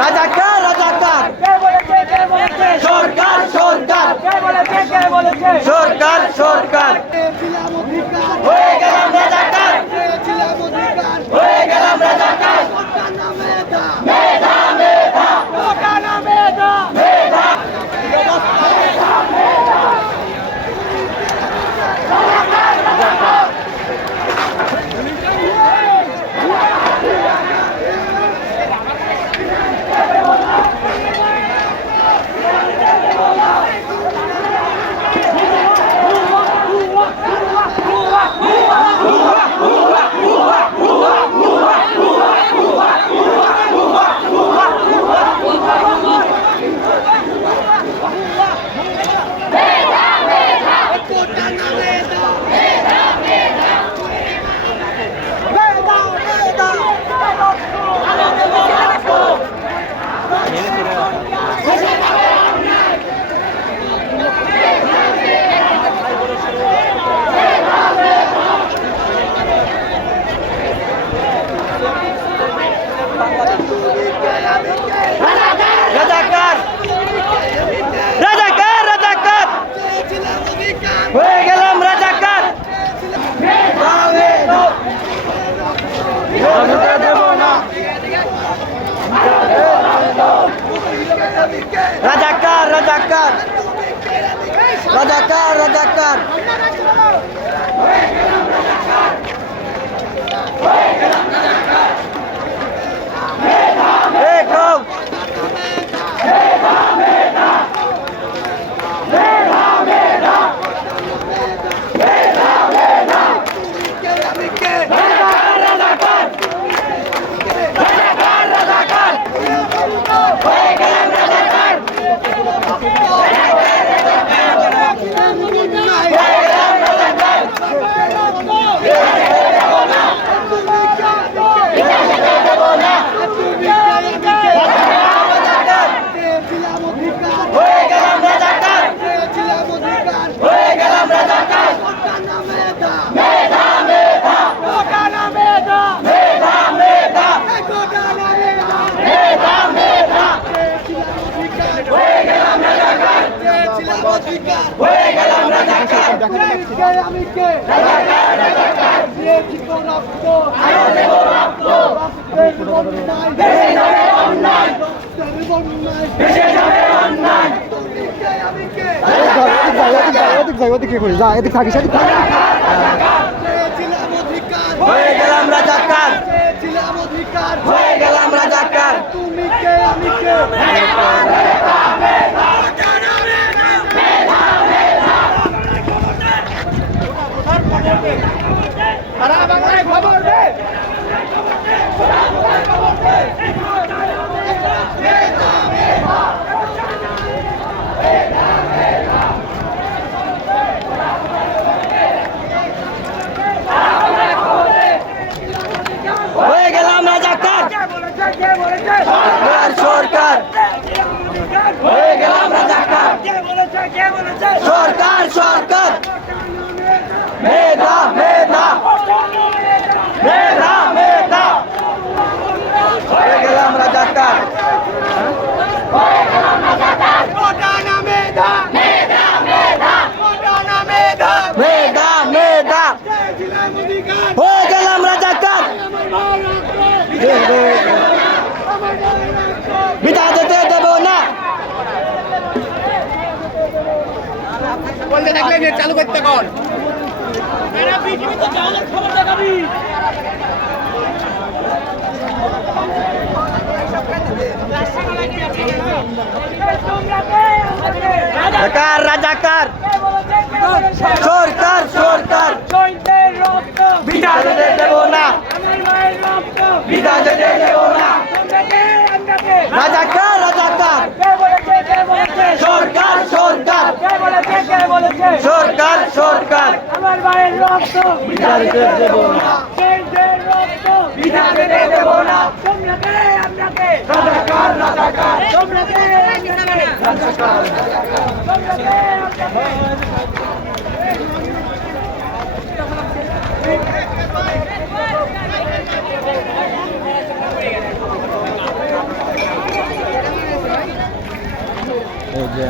রাজাকার রাজাকার সরকার সরকার সরকার সরকার হয়ে গেলাম রাজাকার হয়ে গেলাম রাজাকার মেধা মেধা মেধা রাজাকার রাজাকার রাজাকার হয়ে গেলাম রাজাকার দেব না রাজাকার রাজাকার রাজাকার রাজাকার হয়ে গেলাম রাজাকার আমি কে রাজাকার রাজাকার দিয়েছি তো রক্ত আরো দেব রক্ত দেশে যাবে অন্যায় দেশে যাবে অন্যায় তুমি কে আমি কে ওদিকে করে যা এদিকে থাকিস হয়ে গেলাম রাজাকার হয়ে গেলাম রাজাকার তুমি কে আমি কে সারা বাংলায় খবর দে হয়ে গেলাম রাজাকার সরকার হয়ে গেলাম রাজাকার সরকার সরকার মেধা মেধা মেধা মেধা হয়ে গেলাম রাজাকার মেধা মেধা হয়ে গেলাম রাজাকার বিদা যেতে দেব না বলতে থাকলে নেট চালু করতে কর রাজাকার রাজাকার সরকার সরকার বিদা যেতে দেব না বিদা যেতে দেব না রাজাকার রাজাকার সরকার সরকার সরকার সরকার আমার ভাইয়ের রক্ত বিদা যেতে দেব না বিদা যেতে দেব না তোমরাকে আমরাকে রাজাকার রাজাকার তোমরাকে রাজাকার তোমরাকে আমরাকে এই যে